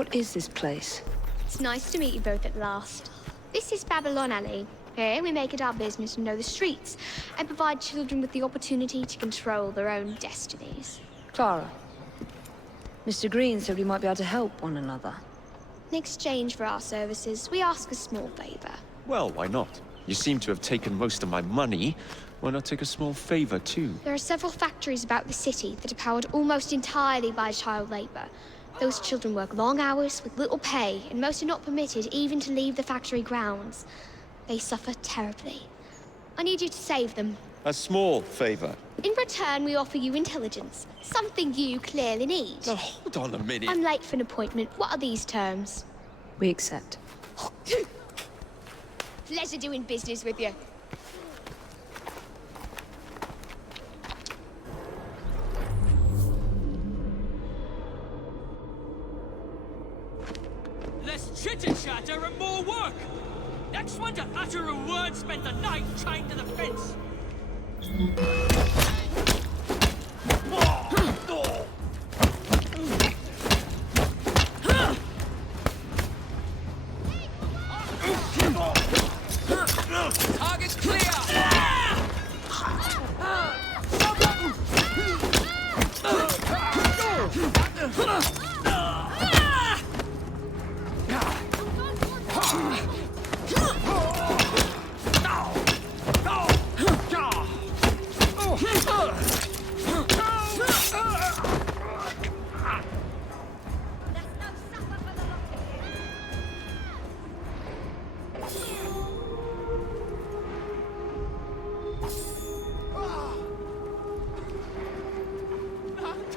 What is this place? It's nice to meet you both at last. This is Babylon Alley. Here we make it our business to know the streets and provide children with the opportunity to control their own destinies. Clara. Mr. Green said we might be able to help one another. In exchange for our services, we ask a small favor. Well, why not? You seem to have taken most of my money. Why not take a small favor, too? There are several factories about the city that are powered almost entirely by child labor. Those children work long hours with little pay, and most are not permitted even to leave the factory grounds. They suffer terribly. I need you to save them. A small favor. In return, we offer you intelligence, something you clearly need. Now, hold on a minute. I'm late for an appointment. What are these terms? We accept. Pleasure doing business with you. Less chitter-chatter and more work! Next one to utter a word spent the night chained to the fence! Target's clear!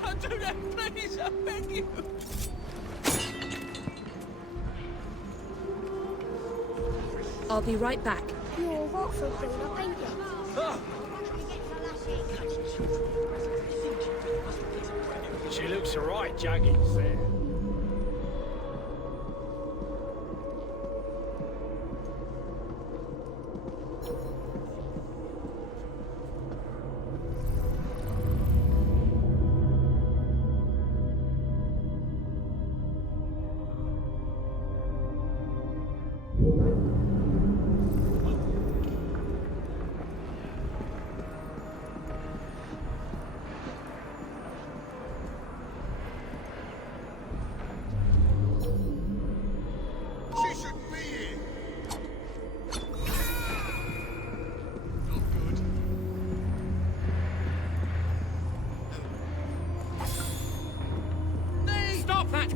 Don't do that, please, I beg you! I'll be right back. You're a Rockford builder, ain't you? She looks alright, Jaggins, there. Stop that!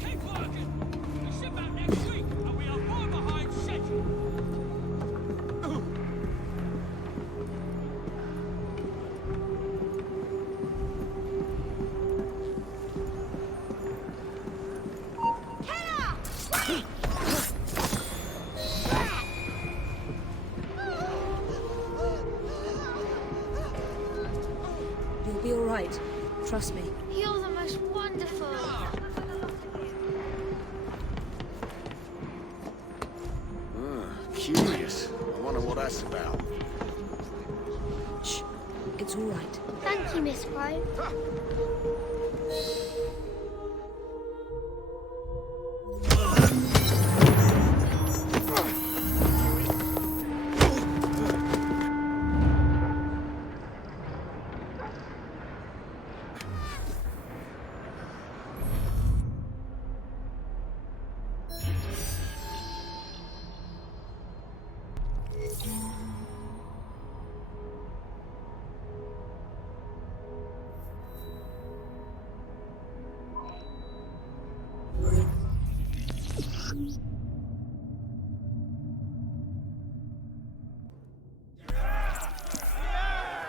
Keep working! We ship out next week, and we are far behind schedule! You'll be all right. Trust me. You're the most wonderful. Curious. I wonder what that's about. Shh. It's all right. Thank you, Miss Crow.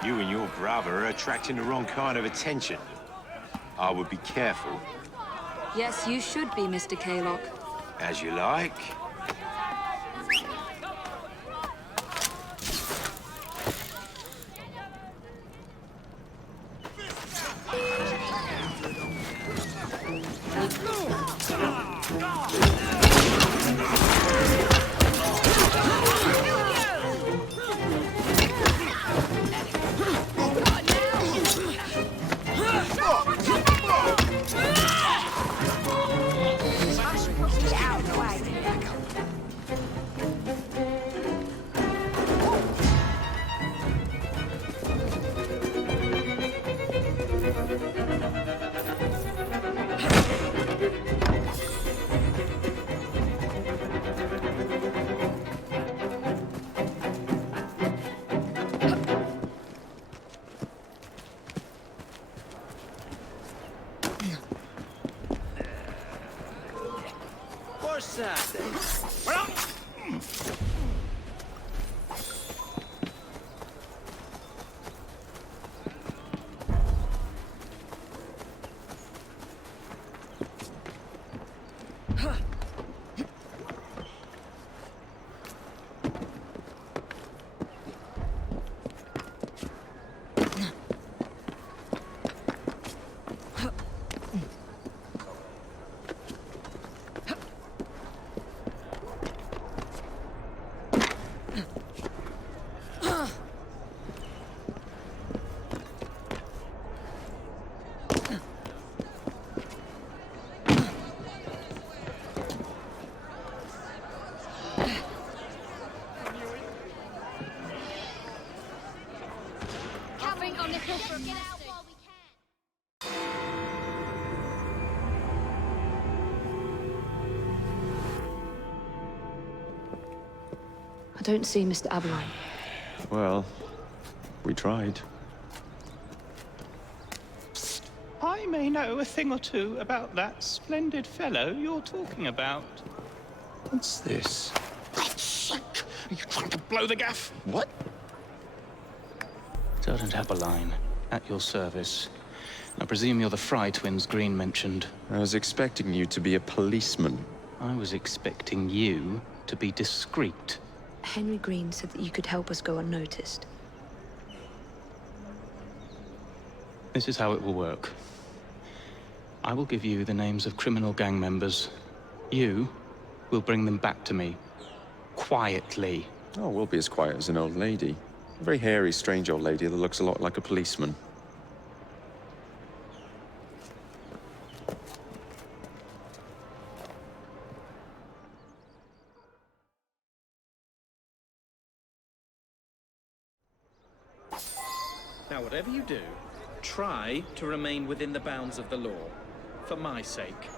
You and your brother are attracting the wrong kind of attention. I would be careful. Yes, you should be, Mr. Kaylock. As you like. Covering on the cliff. Get out while we can. I don't see Mr. Avalon. Well, we tried. I may know a thing or two about that splendid fellow you're talking about. What's this? God's sake! Are you trying to blow the gaff? What? Sergeant Aberline, at your service. I presume you're the Fry twins Green mentioned. I was expecting you to be a policeman. I was expecting you to be discreet. Henry Green said that you could help us go unnoticed. This is how it will work. I will give you the names of criminal gang members. You will bring them back to me. Quietly. Oh, we'll be as quiet as an old lady. A very hairy, strange old lady that looks a lot like a policeman. Now, whatever you do, try to remain within the bounds of the law, for my sake.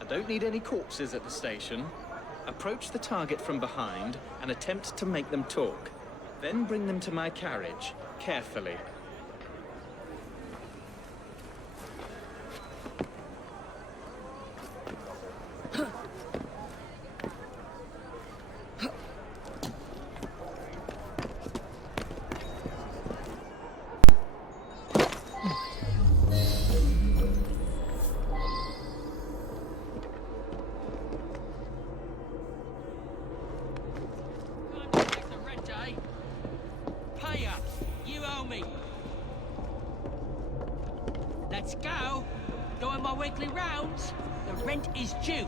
I don't need any corpses at the station. Approach the target from behind and attempt to make them talk. Then bring them to my carriage, carefully. Let's go. Doing my weekly rounds. The rent is due.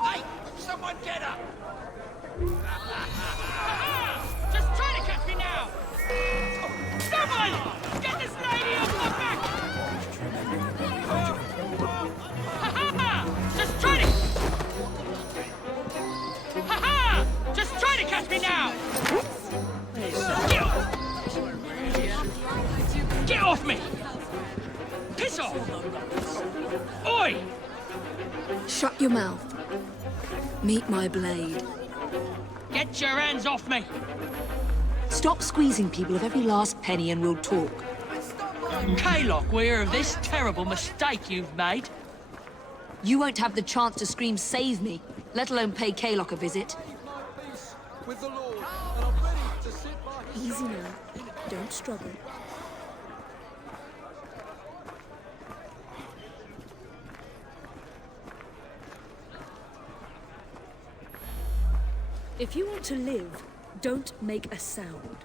Hey! Someone get up! Just try to catch me now. Someone! Get this lady off my back! Just try to... Just try to catch me now! Get off! Get off me! Piss off! Oi! Shut your mouth. Meet my blade. Get your hands off me! Stop squeezing people of every last penny and we'll talk. Kaylock, we hear of this terrible mistake you've made. You won't have the chance to scream save me, let alone pay Kaylock a visit. Easy now. Don't struggle. If you want to live, don't make a sound.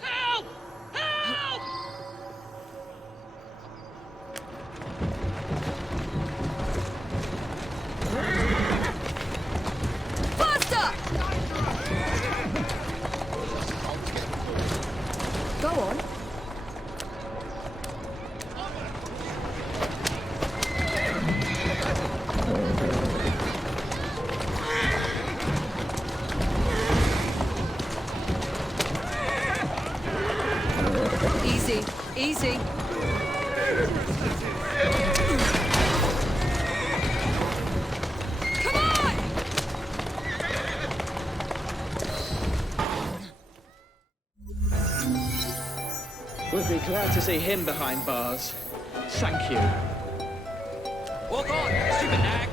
Help! Help! Faster! Go on. glad to see him behind bars. Thank you. Walk on, stupid nag!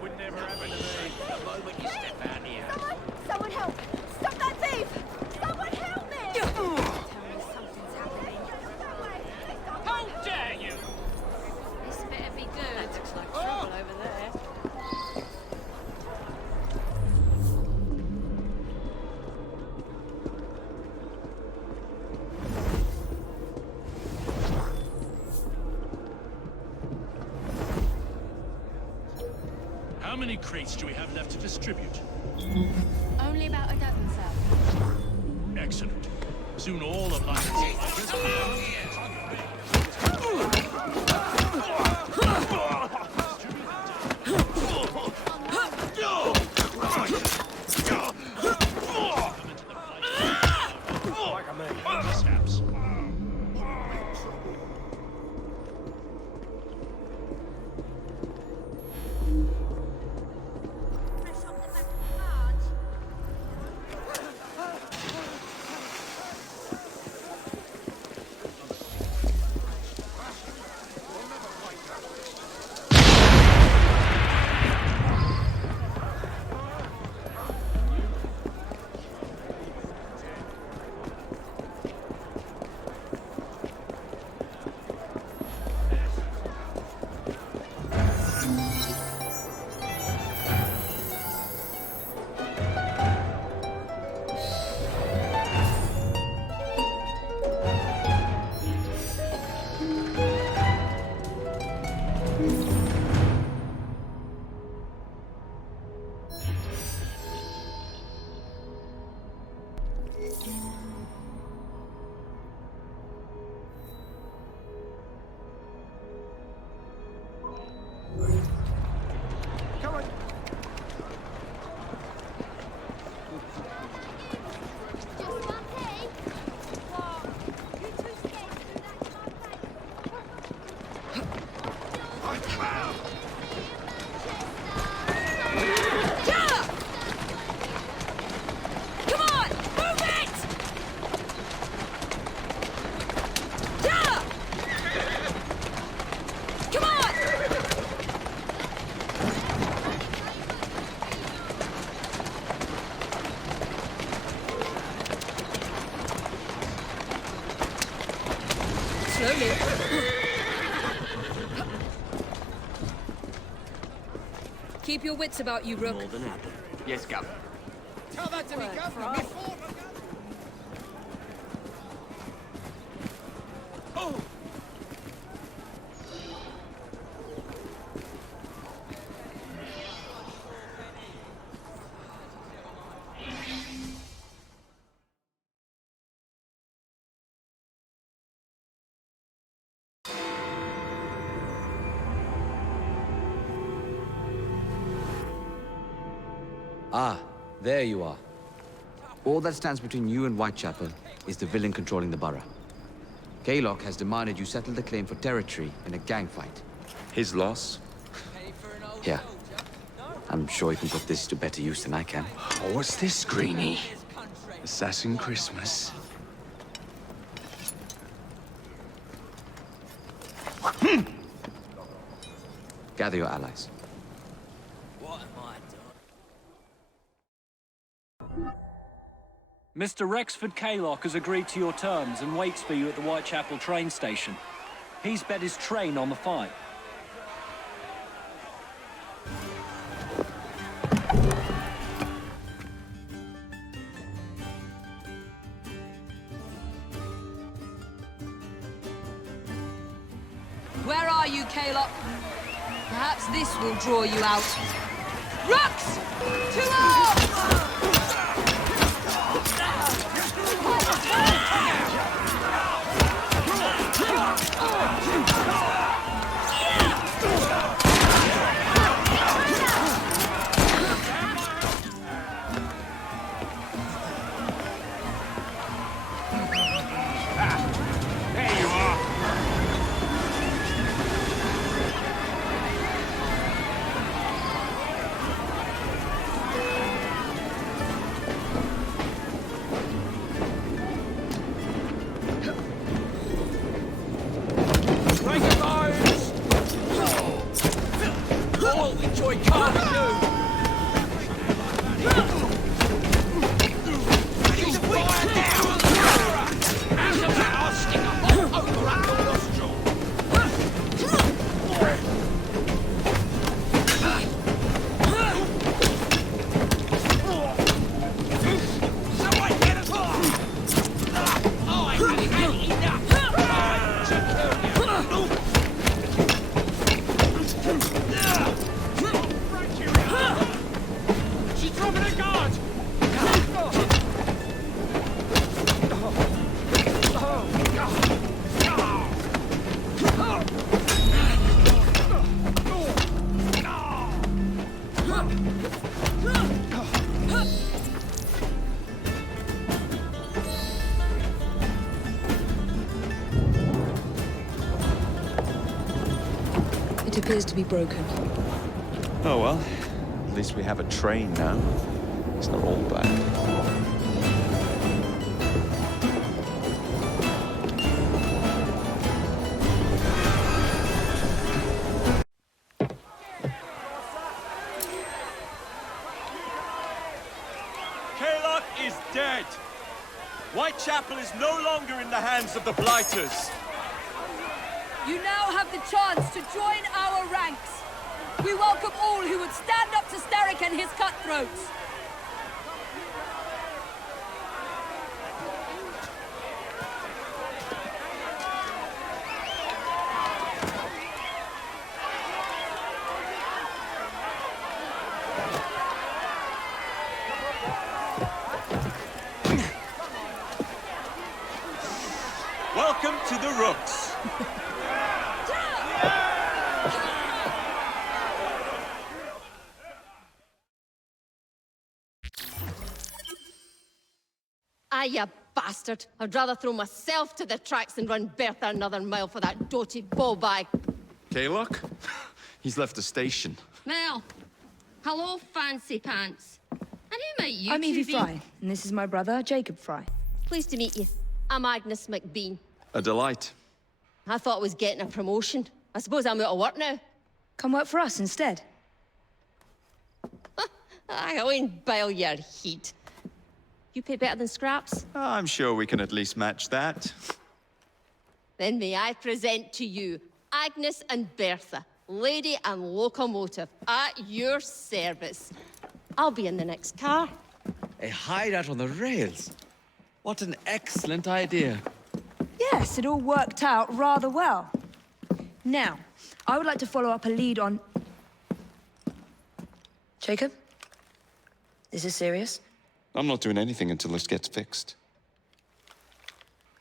Would never happen to me. The moment you step out here. Someone help! Stop that thief! Someone help me! Tell me something's happening. How dare you! This better be good. Looks like trouble over there. How many crates do we have left to distribute? Only about a dozen, sir. Excellent. Soon all of London's... Mishaps. Slowly. Keep your wits about you, Rook. More than happy. Yes, Gov. Tell that to me, Governor, before... Oh! Ah, there you are. All that stands between you and Whitechapel is the villain controlling the borough. Kaylock has demanded you settle the claim for territory in a gang fight. His loss? Yeah. I'm sure he can put this to better use than I can. Oh, what's this, Greenie? Assassin Christmas? Gather your allies. What am I doing? Mr. Rexford Kaylock has agreed to your terms and waits for you at the Whitechapel train station. He's bet his train on the fight. Where are you, Kaylock? Perhaps this will draw you out. Rooks! To arms! Break your bones! All enjoy carving you! She's fire now! Out of that, I'll stick a hot poker up your nostril! It appears to be broken. Oh well, at least we have a train now. It's not all bad. Kaylock is dead! Whitechapel is no longer in the hands of the Blighters. You now have the chance to join our ranks. We welcome all who would stand up to Starrick and his cutthroats. Welcome to the Rooks. Ah, you bastard. I'd rather throw myself to the tracks than run Bertha another mile for that doted ball-bag. Kaylock? He's left the station. Well, hello, fancy pants. And who might you I'm two Evie be? Fry, and this is my brother, Jacob Fry. Pleased to meet you. I'm Agnes McBean. A delight. I thought I was getting a promotion. I suppose I'm out of work now. Come work for us instead. I won't bile your heat. You pay better than scraps? I'm sure we can at least match that. Then may I present to you Agnes and Bertha, lady and locomotive, at your service. I'll be in the next car. A hideout on the rails. What an excellent idea. Yes, it all worked out rather well. Now, I would like to follow up a lead on... Jacob? Is this serious? I'm not doing anything until this gets fixed.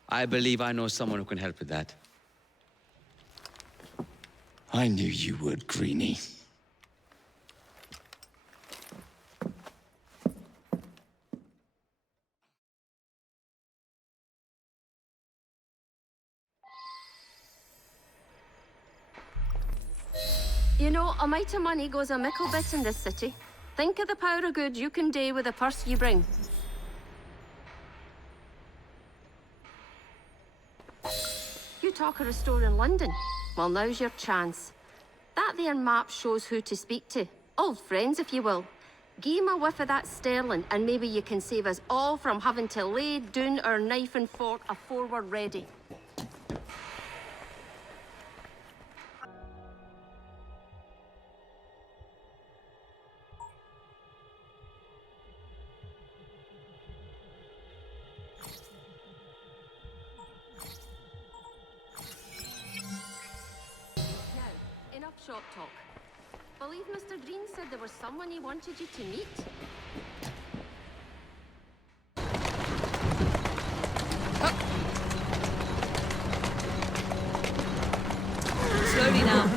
I believe I know someone who can help with that. I knew you would, Greenie. You know, a mite of money goes a mickle bit in this city. Think of the power of good you can do with the purse you bring. You talk of a store in London? Well, now's your chance. That there map shows who to speak to. Old friends, if you will. Give 'em a whiff of that sterling, and maybe you can save us all from having to lay down our knife and fork afore we're ready. Shop talk. Believe Mr. Green said there was someone he wanted you to meet. Slowly now.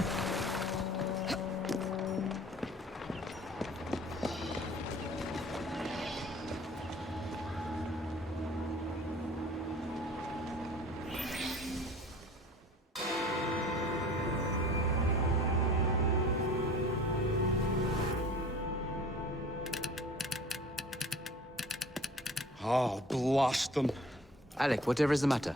Oh, blast them. Alec, whatever is the matter?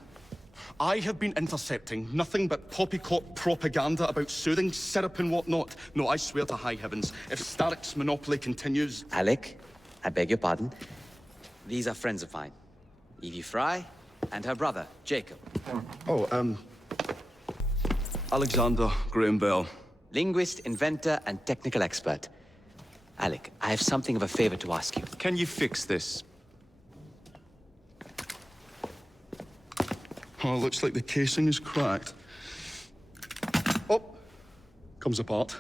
I have been intercepting nothing but poppycock propaganda about soothing syrup and whatnot. No, I swear to high heavens, if Starrick's monopoly continues... Alec, I beg your pardon. These are friends of mine. Evie Fry and her brother, Jacob. Oh, Alexander Graham Bell. Linguist, inventor, and technical expert. Alec, I have something of a favor to ask you. Can you fix this? Oh, looks like the casing is cracked. Oh, comes apart.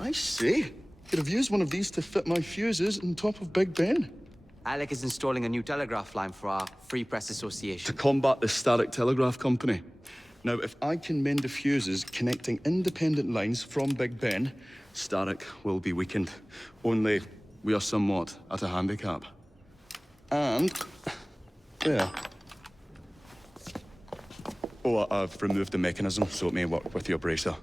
I see. Could have used one of these to fit my fuses on top of Big Ben. Alec is installing a new telegraph line for our Free Press Association. To combat the Starrick Telegraph Company. Now, if I can mend the fuses connecting independent lines from Big Ben, Starrick will be weakened. Only we are somewhat at a handicap. And... there. Oh, I've removed the mechanism so it may work with your bracer.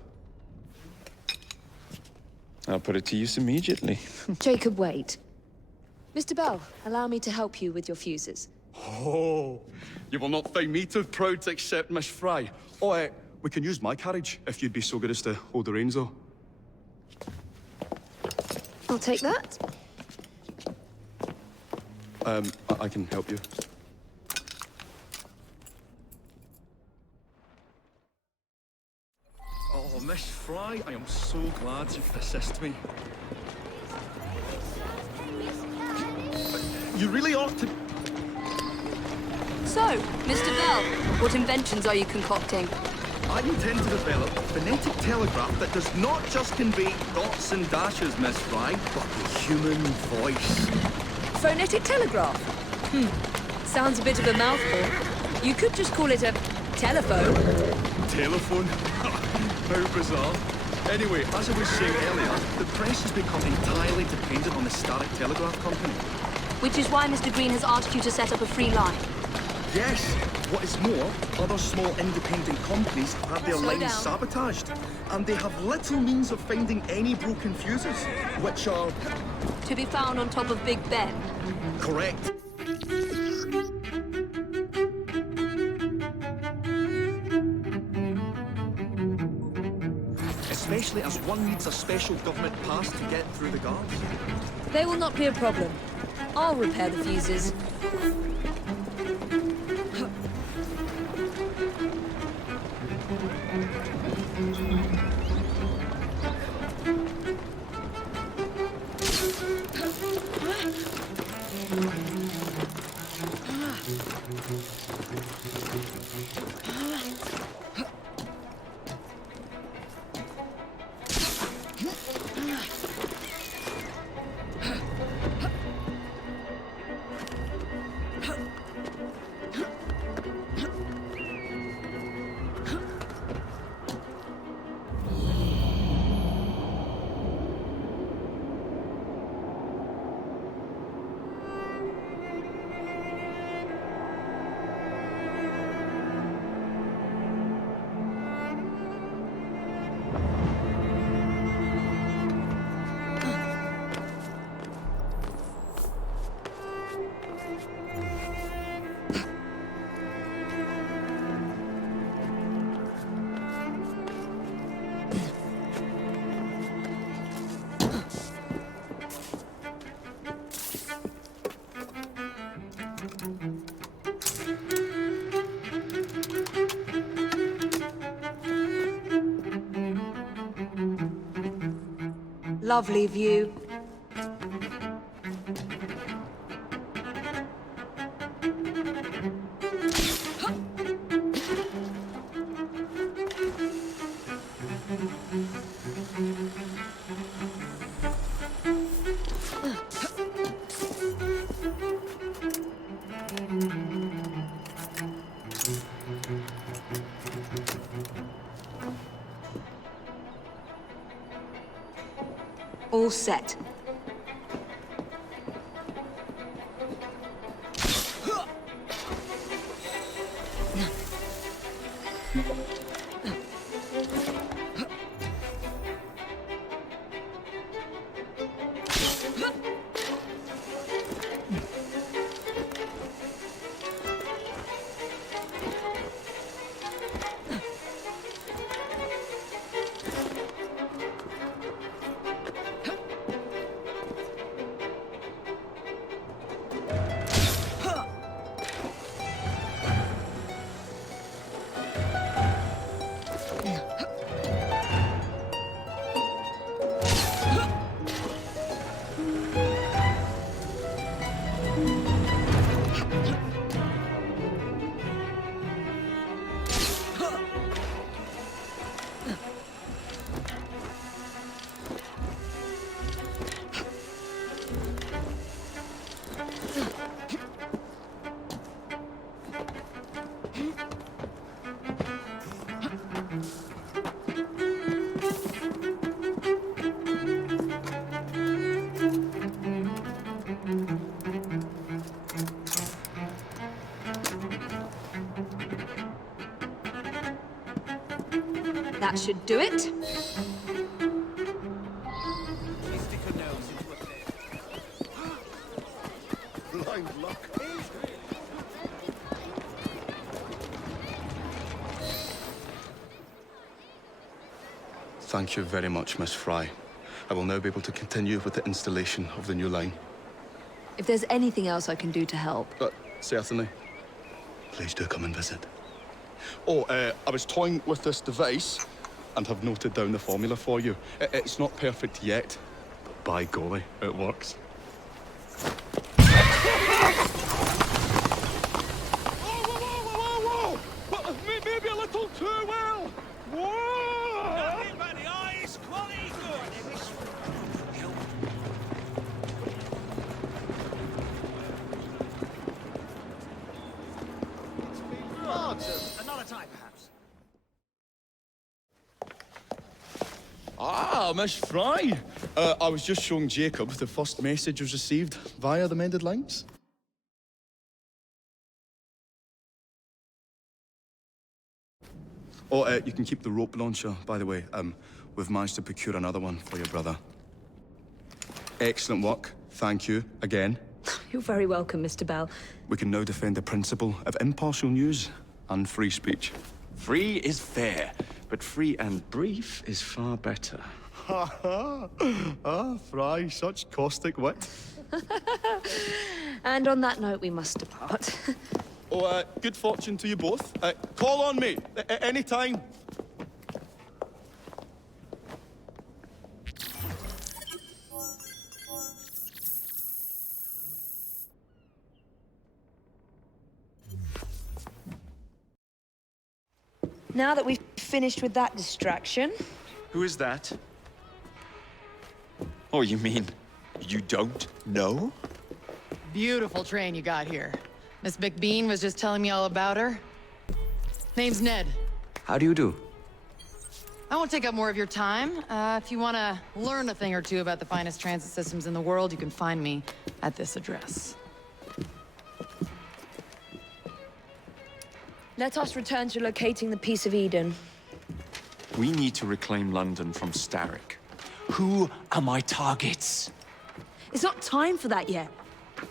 I'll put it to use immediately. Jacob, wait. Mr. Bell, allow me to help you with your fuses. Oh, you will not find me too proud to accept Miss Fry. Oh, we can use my carriage, if you'd be so good as to hold the reins, though. I'll take that. I can help you. Oh, Miss Fry, I am so glad you could assist me. You really ought to... So, Mr. Bell, what inventions are you concocting? I intend to develop a phonetic telegraph that does not just convey dots and dashes, Miss Fry, but the human voice. Phonetic telegraph? Sounds a bit of a mouthful. You could just call it a telephone. Telephone? How bizarre. Anyway, as I was saying earlier, the press has become entirely dependent on the Starrick Telegraph Company. Which is why Mr. Green has asked you to set up a free line. Yes. What is more, other small independent companies have their Slow lines down. sabotaged, and they have little means of finding any broken fuses, which are... To be found on top of Big Ben. correct. Especially as one needs a special government pass to get through the guards. They will not be a problem. I'll repair the fuses. Lovely view. All set. That should do it. Blind luck. Thank you very much, Miss Fry. I will now be able to continue with the installation of the new line. If there's anything else I can do to help... Certainly. Please do come and visit. Oh, I was toying with this device and have noted down the formula for you. It's not perfect yet, but by golly, it works. Whoa! Maybe a little too well! Whoa! Everybody, eyes, quality good. Another time, perhaps. Ah, Miss Fry! I was just showing Jacob the first message was received via the mended lines. Oh, you can keep the rope launcher, by the way. We've managed to procure another one for your brother. Excellent work. Thank you, again. You're very welcome, Mr. Bell. We can now defend the principle of impartial news and free speech. Free is fair, but free and brief is far better. Ha ha! Ah, Fry, such caustic wit. And on that note, we must depart. Oh, good fortune to you both. Call on me, any time. Now that we've finished with that distraction... Who is that? Oh, you mean you don't know? Beautiful train you got here. Miss McBean was just telling me all about her. Name's Ned. How do you do? I won't take up more of your time. If you want to learn a thing or two about the finest transit systems in the world, you can find me at this address. Let us return to locating the Piece of Eden. We need to reclaim London from Starrick. Who are my targets? It's not time for that yet.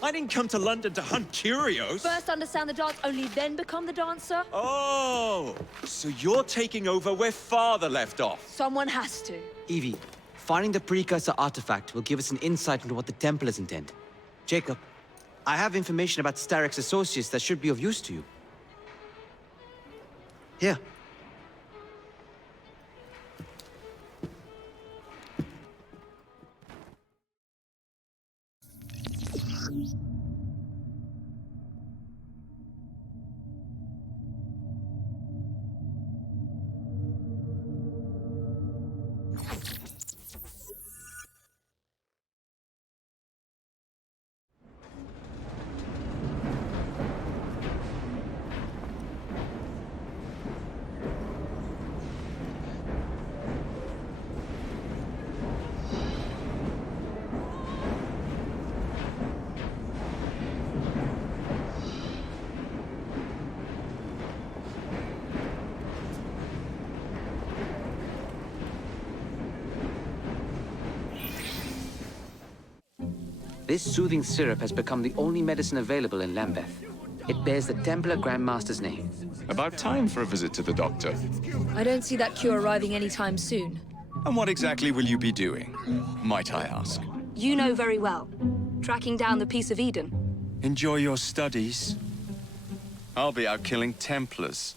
I didn't come to London to hunt curios. First understand the dance, only then become the dancer? Oh, so you're taking over where Father left off. Someone has to. Evie, finding the precursor artifact will give us an insight into what the Templars intend. Jacob, I have information about Starrick's associates that should be of use to you. Here. This soothing syrup has become the only medicine available in Lambeth. It bears the Templar Grandmaster's name. About time for a visit to the doctor. I don't see that cure arriving anytime soon. And what exactly will you be doing, might I ask? You know very well. Tracking down the Piece of Eden. Enjoy your studies. I'll be out killing Templars.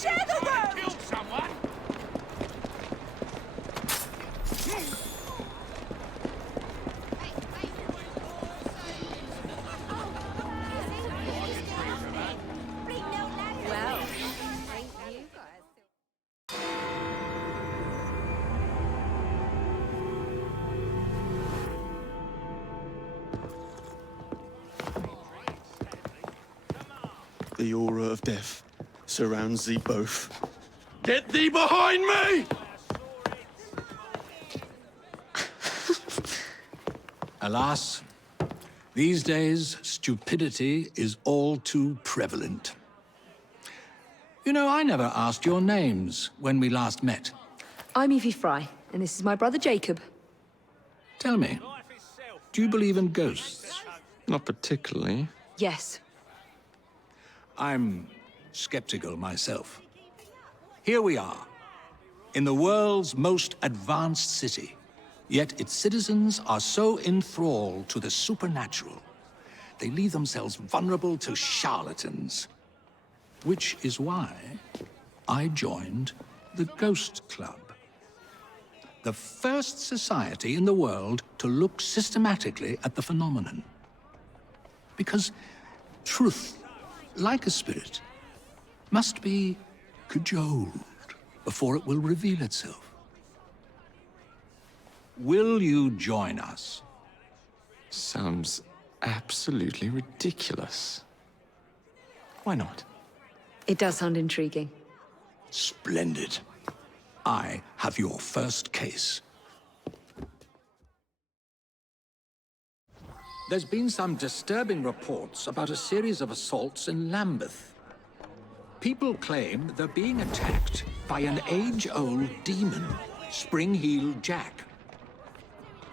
Share the road! Kill someone! Well, The aura of death surrounds thee both. Get thee behind me! Alas, these days, stupidity is all too prevalent. You know, I never asked your names when we last met. I'm Evie Fry, and this is my brother Jacob. Tell me, do you believe in ghosts? Not particularly. Yes. I'm skeptical myself. Here we are, in the world's most advanced city, yet its citizens are so enthralled to the supernatural, they leave themselves vulnerable to charlatans. Which is why I joined the Ghost Club. The first society in the world to look systematically at the phenomenon. Because truth, like a spirit, must be cajoled before it will reveal itself. Will you join us? Sounds absolutely ridiculous. Why not? It does sound intriguing. Splendid. I have your first case. There's been some disturbing reports about a series of assaults in Lambeth. People claim they're being attacked by an age-old demon, Spring-Heel Jack.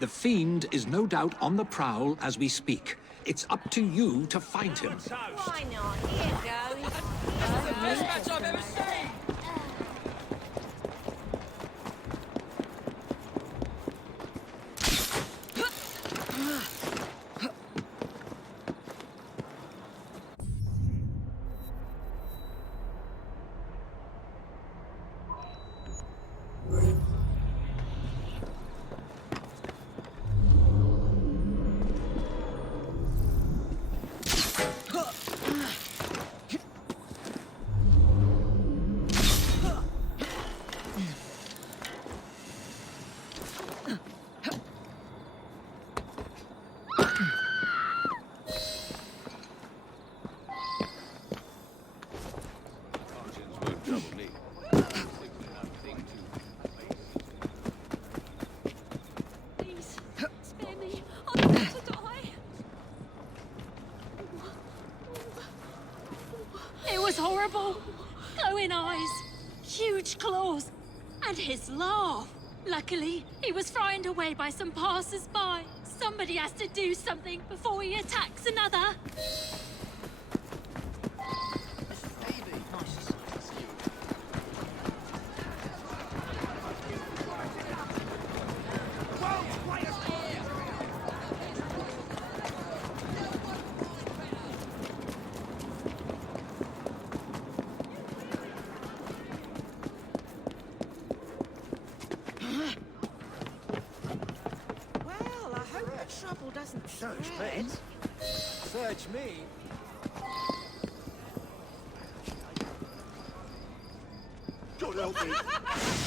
The fiend is no doubt on the prowl as we speak. It's up to you to find him. Why not? Here goes. That's the best match I've ever seen! Horrible. Glowing eyes, huge claws, and his laugh. Luckily, he was frightened away by some passers-by. Somebody has to do something before he attacks another. Trouble doesn't search me. Search me. God help me. I have a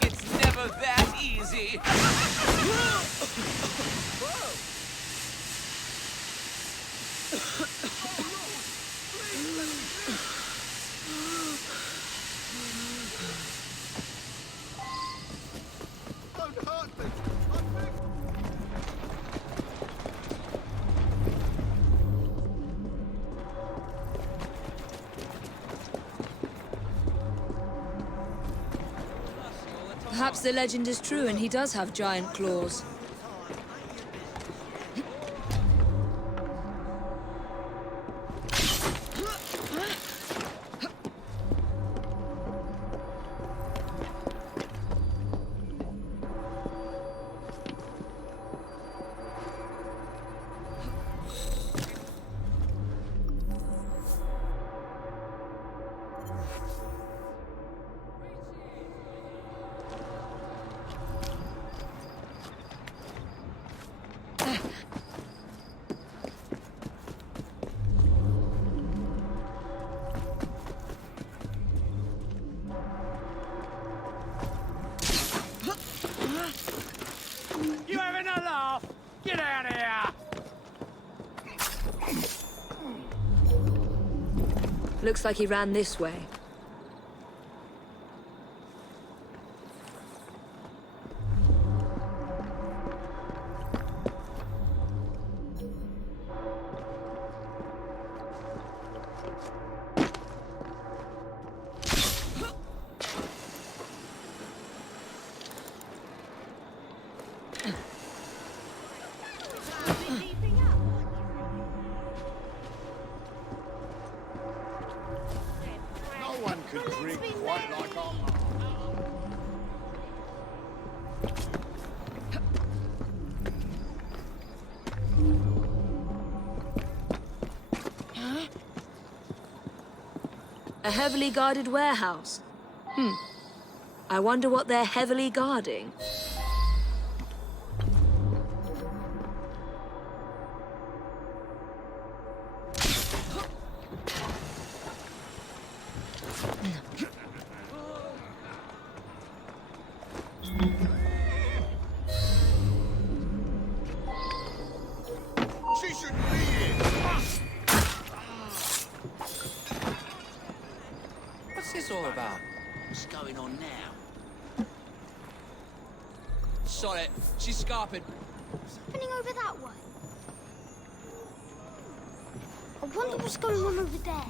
It's never that easy. Perhaps the legend is true and he does have giant claws. Looks like he ran this way. No one could drink quite like our A heavily guarded warehouse. I wonder what they're heavily guarding. She shouldn't be here. What's this all about? What's going on now? Sorry, she's scarping. What's happening over that way? I wonder what's going on over there.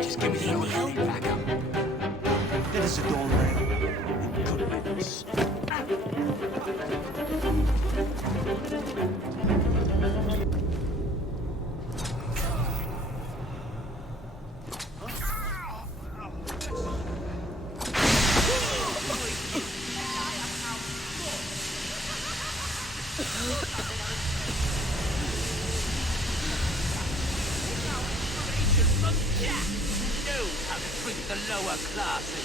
Just give me the old help back up. Let us adorn them. Good riddance. Knows how to treat the lower classes.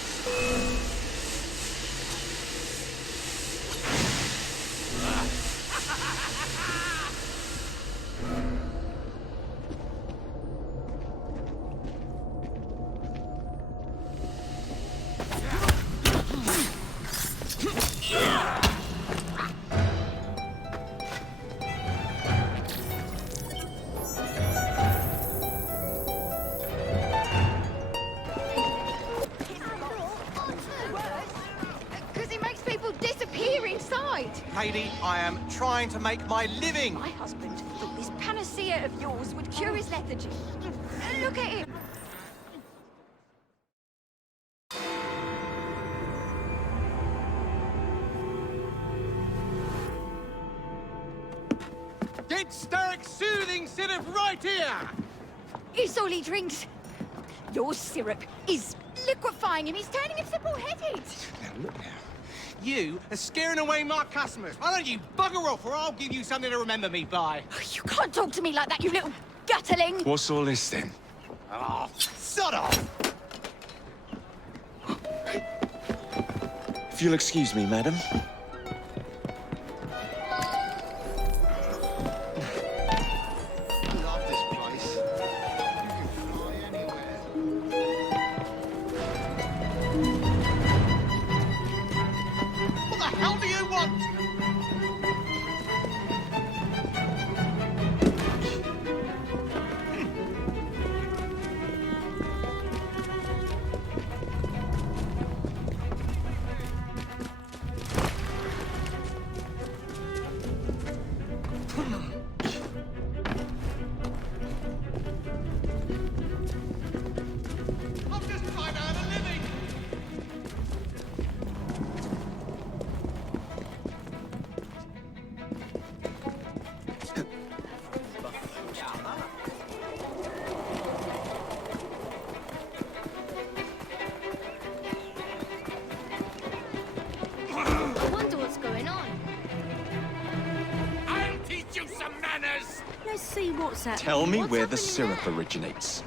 Lady, I am trying to make my living. My husband thought this panacea of yours would cure his lethargy. Look at him. Get Starrick soothing syrup right here! It's all he drinks. Your syrup is liquefying him. He's turning him simple-headed. Now, look now. You are scaring away my customers. Why don't you bugger off, or I'll give you something to remember me by. You can't talk to me like that, you little gutterling. What's all this then? Oh, sod off! If you'll excuse me, madam. Love this place. You can fly anywhere. What the hell do you want? Let's see what's happening. Tell me What's where the happening syrup originates.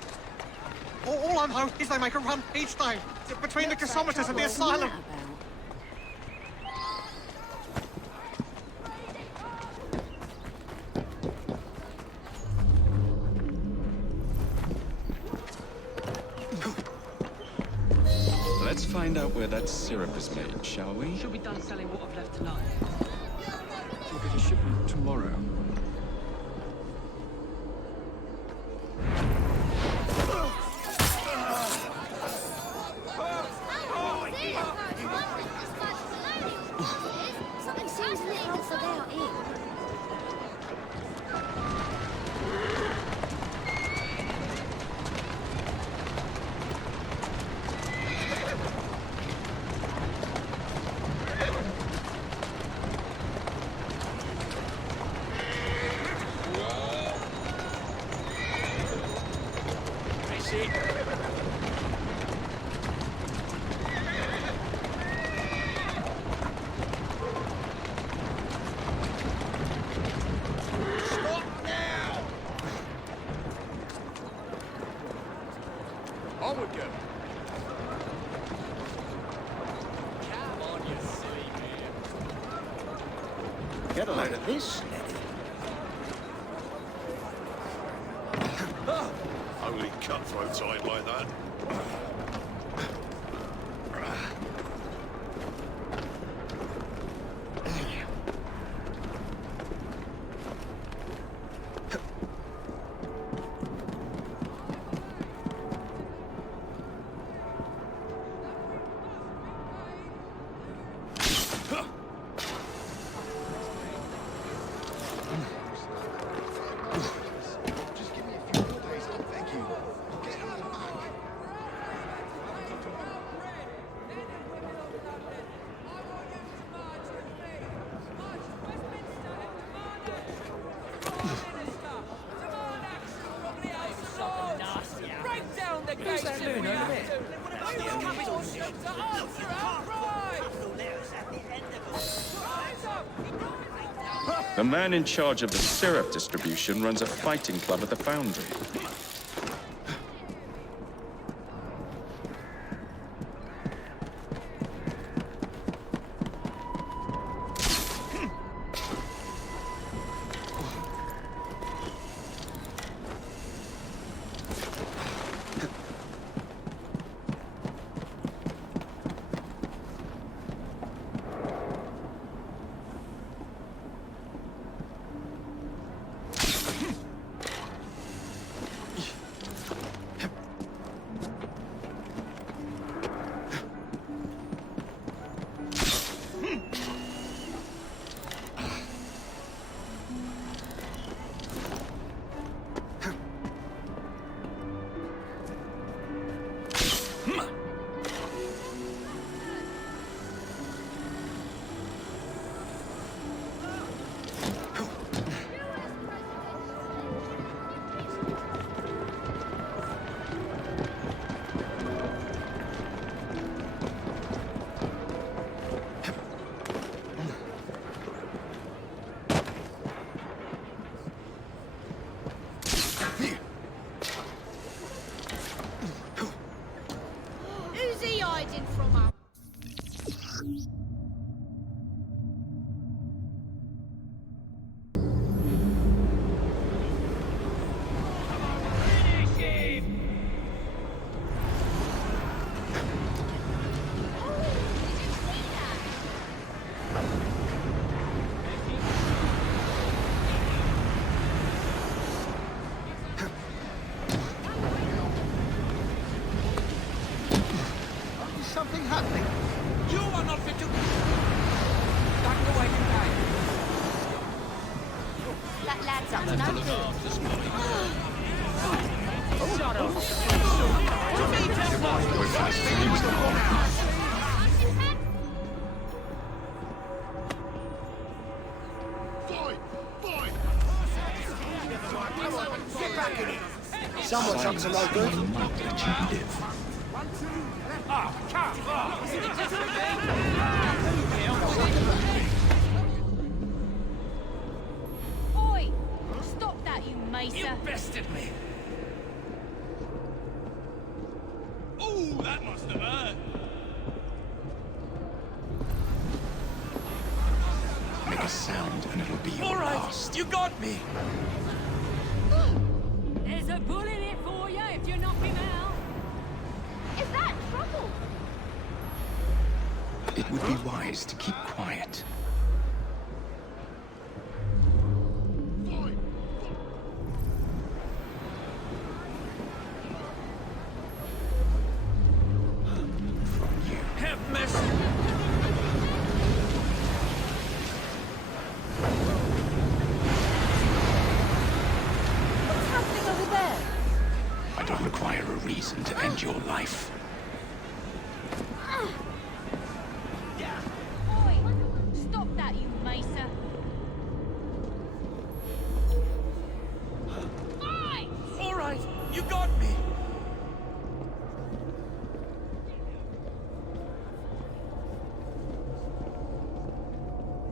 All I know is they make a run each day between the gasometers and the asylum. Let's find out where that syrup is made, shall we? Should be done selling what I've left tonight. We'll get a shipment tomorrow. Something seems a little off about it. Onward, go. Come on, you silly man. Get a load of this. Only cutthroats ain't like that. The man in charge of the syrup distribution runs a fighting club at the foundry. Who's he hiding from us? Something happening. You are not fit to... Back away from there. That lad's up to no good. Shut up. Get back in here. Someone's up to no good. Oi! Stop that, you Mesa. You bested me. Ooh, that must have hurt. Make a sound and it'll be your All right, last. you got me. There's a bull in it for you if you knock him out. Is that trouble? It would be wise to keep quiet. Have mercy. What's happening over there? I don't require a reason to end your life. Oi! Stop that, you Mesa. Oi! All right, you got me.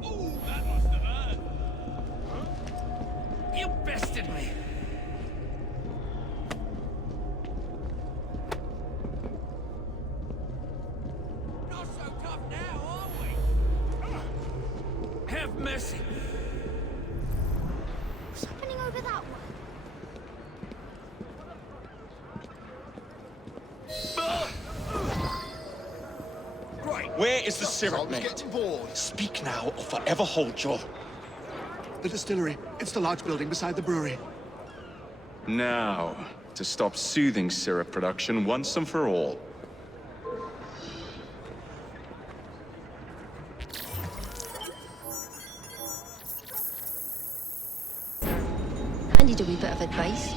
Ooh, that must have hurt. You bested me. Not so tough now, are we? Have mercy. What's happening over that way? Right. Where is the syrup, mate? Getting bored. Speak now or forever hold your... The distillery. It's the large building beside the brewery. Now, to stop soothing syrup production once and for all. I need a wee bit of advice.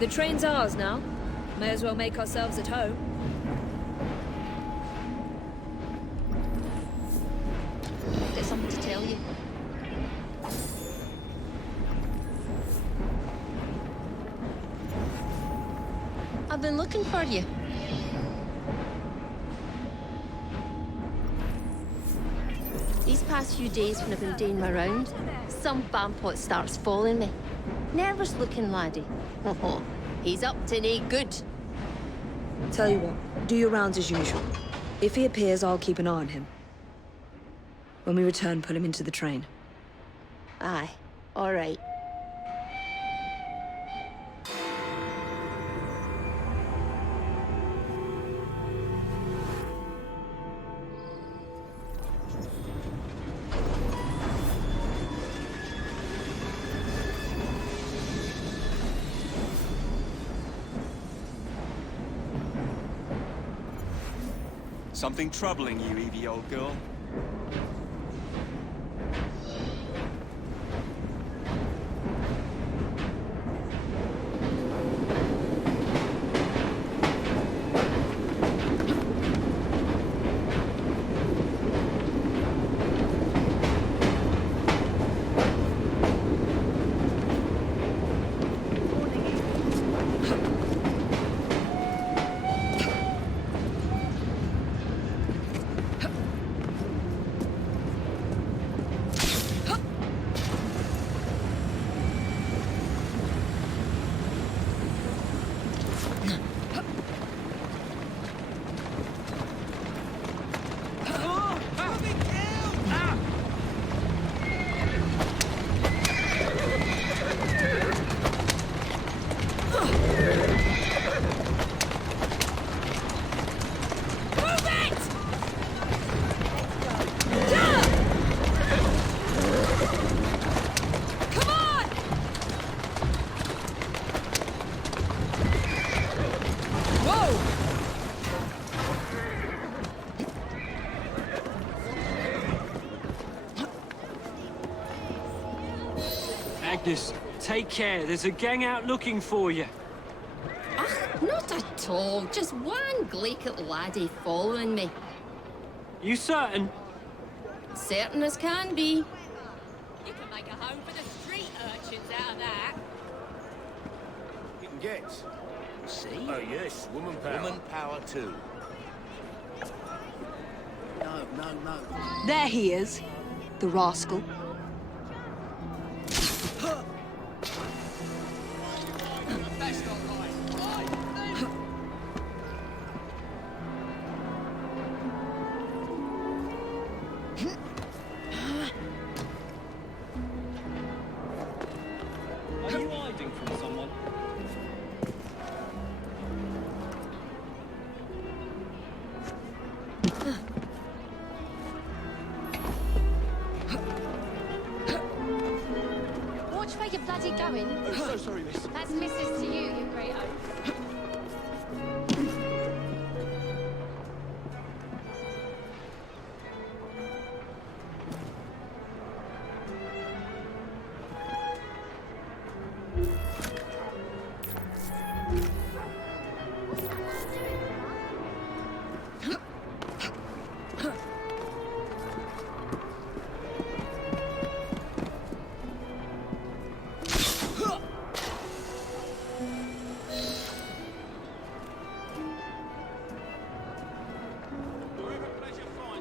The train's ours now. May as well make ourselves at home. I've got something to tell you. I've been looking for you. These past few days when I've been doing my round, some bampot starts following me. Nervous looking laddie. Oh, he's up to no good. Tell you what, do your rounds as usual. If he appears, I'll keep an eye on him. When we return, put him into the train. Aye, all right. Something troubling you, Evie, old girl? Agnes, take care. There's a gang out looking for you. Not at all. Just one glaikit laddie following me. You certain? Certain as can be. You can make a home for the street urchins out of that. You can get. see? Oh, yes, woman power. Woman power too. No. There he is, the rascal. That's not right. Are you hiding from someone? Watch where you're bloody going. Oh, so sorry, miss. That's missus to you, you great oaf.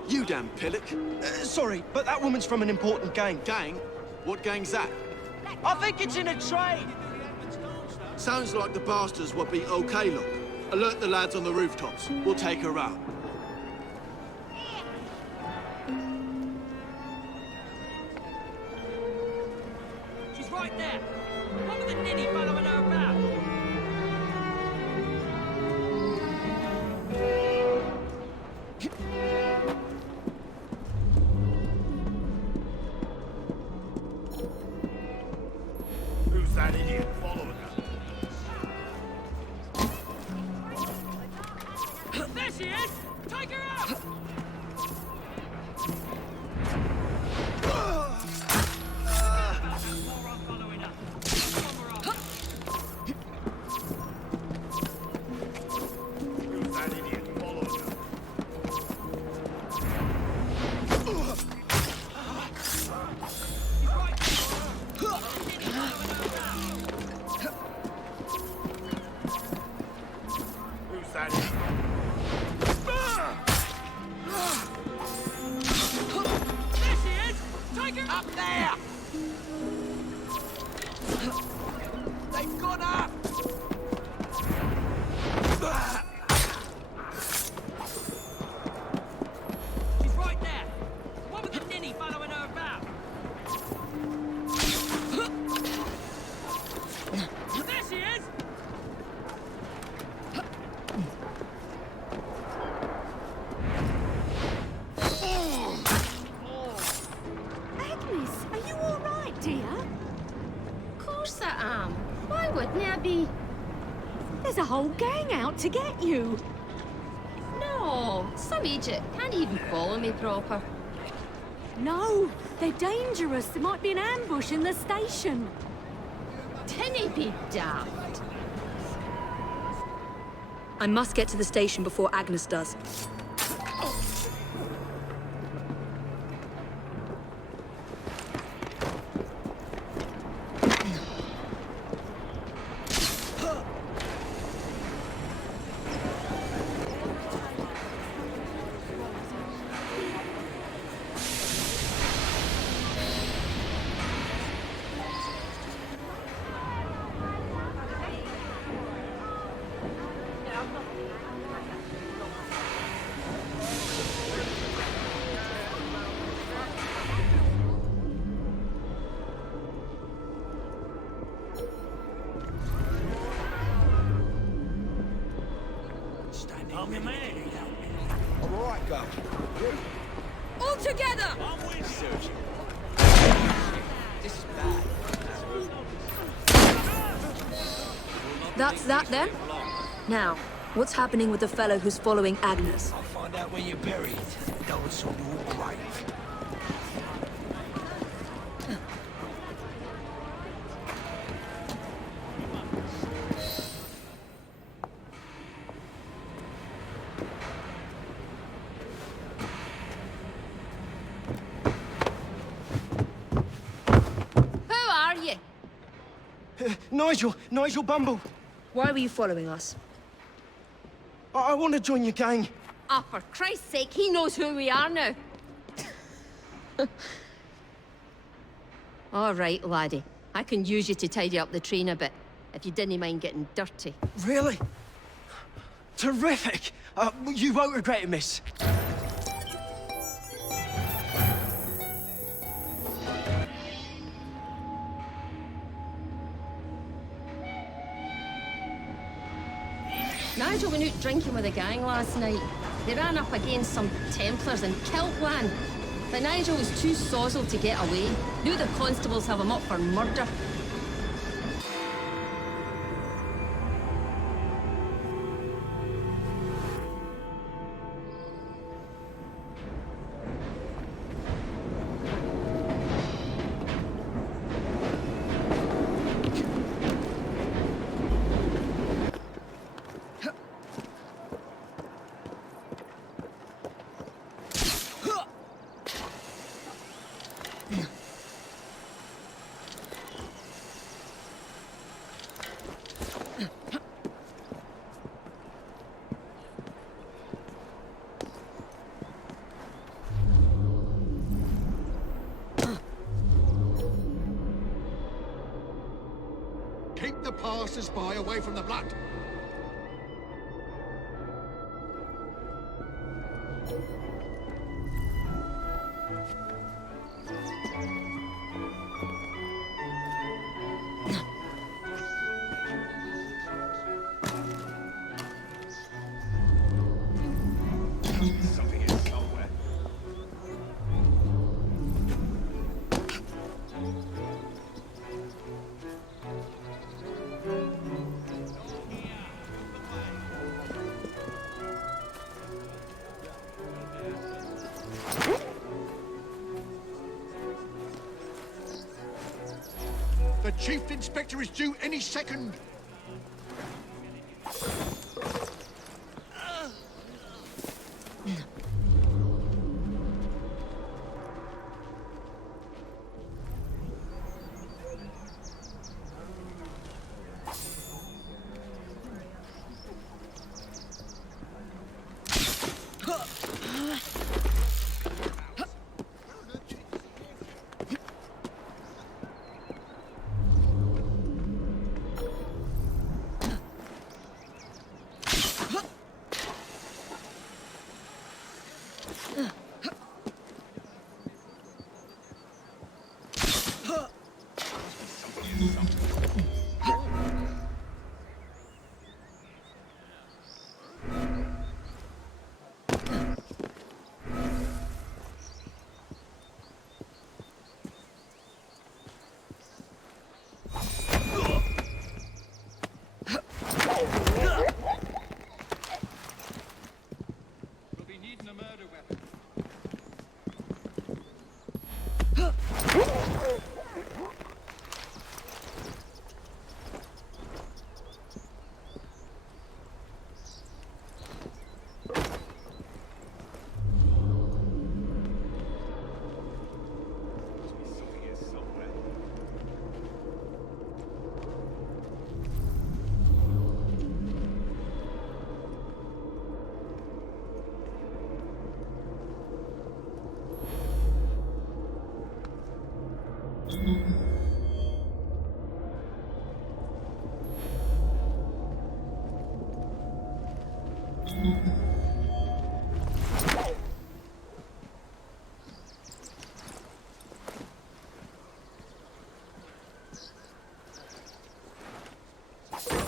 You damn pillock. Sorry, but that woman's from an important gang. Gang? What gang's that? I think it's in a trade. Sounds like the bastards will be okay, look. Alert the lads on the rooftops. We'll take her out. She's right there. What with the ninny following her about? Who's that idiot following her? There she is! Take her out! Who's that idiot following her? Who's that idiot? There she is! Take her up there! They've got her. She's right there. What with the ninny following her about? There she is! Agnes, are you all right, dear? Of course I am. Why wouldn't I be? There's a whole gang out to get you. No, some idiot can't even follow me proper. No, they're dangerous. There might be an ambush in the station. Tinny be daft. I must get to the station before Agnes does. I'm your man. I'm all right, Gov. You? All together! I'm with you. This is bad. That's that then? Now, what's happening with the fellow who's following Agnes? I'll find out where you're buried. Go and sort your grave. Who are you? Nigel Bumble. Why were you following us? I want to join your gang. Ah, for Christ's sake, he knows who we are now. All right, laddie. I can use you to tidy up the train a bit, if you didn't mind getting dirty. Really? Terrific! You won't regret it, miss. Nigel went out drinking with a gang last night. They ran up against some Templars in Kiltwan. But Nigel was too sozzled to get away. Knew the constables have him up for murder. Keep the passers-by away from the blood. Something here somewhere. The Chief Inspector is due any second.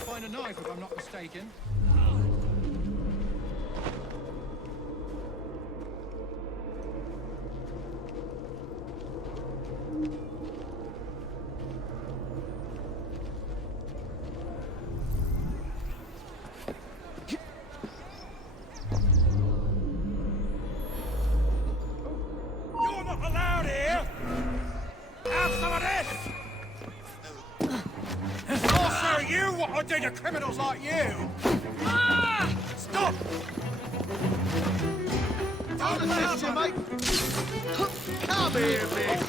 Find a knife if I'm not mistaken. You're not allowed here! Have some of this! I'll show you what I do to criminals like you! Ah! Stop! Don't assist you, mate! Come here, big!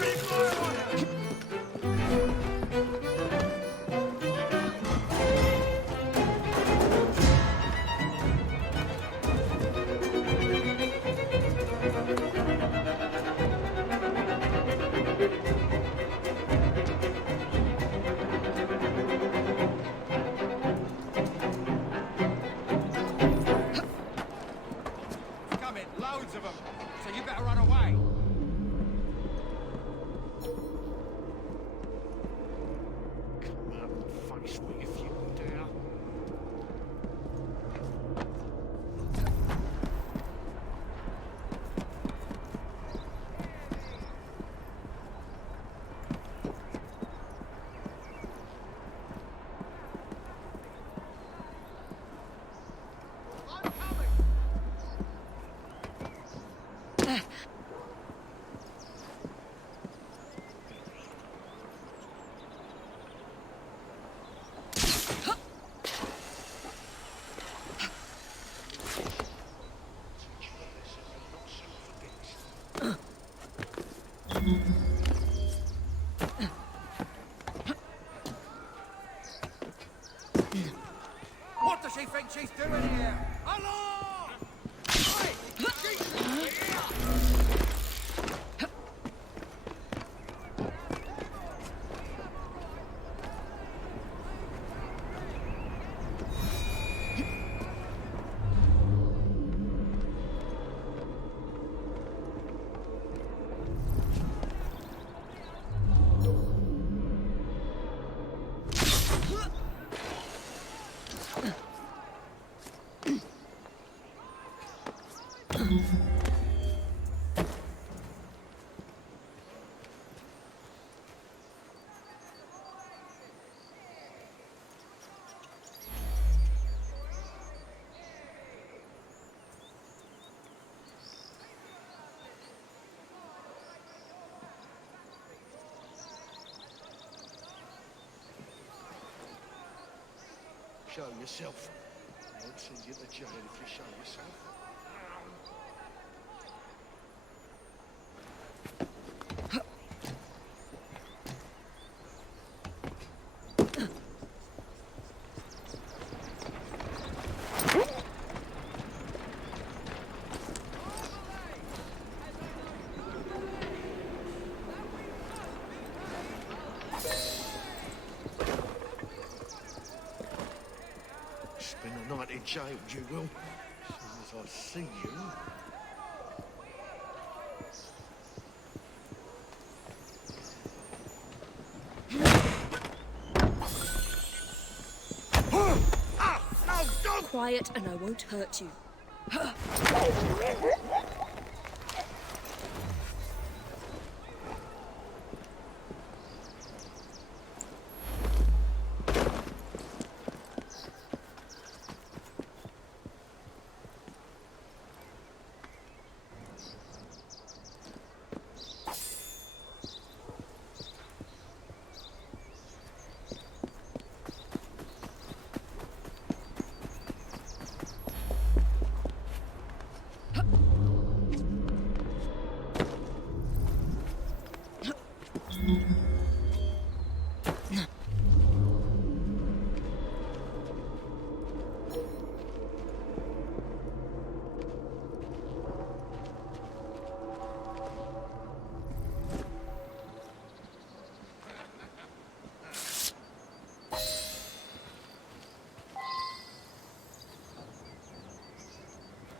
What does she think she's doing here? Hello! Hey! Jesus! Here! Show yourself. I won't send you to jail if you show yourself. Spend the night in jail, you will. As soon as I see you. Quiet, and I won't hurt you.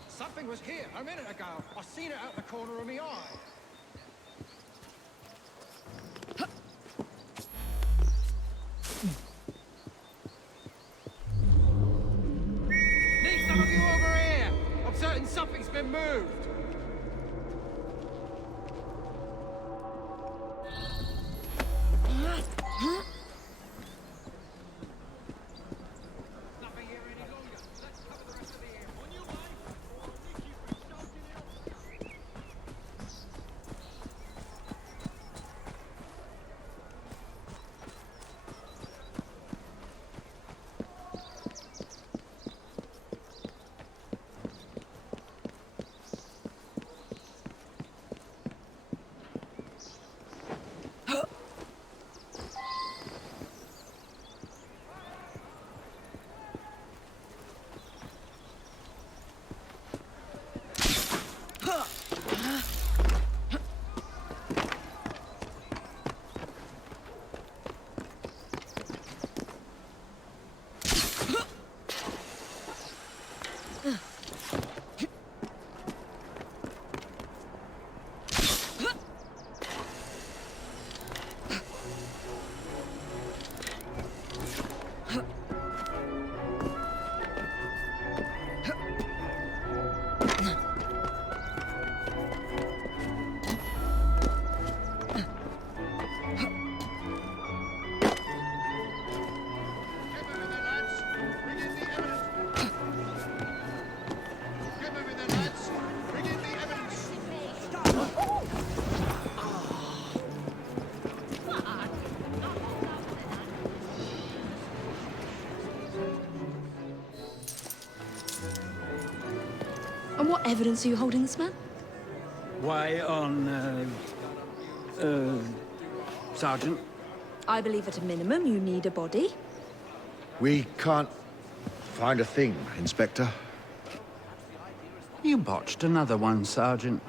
Something was here a minute ago. I seen it out the corner of my eye. Need some of you over here. I'm certain something's been moved. And what evidence are you holding this man? Why on, Sergeant? I believe at a minimum you need a body. We can't find a thing, Inspector. You botched another one, Sergeant.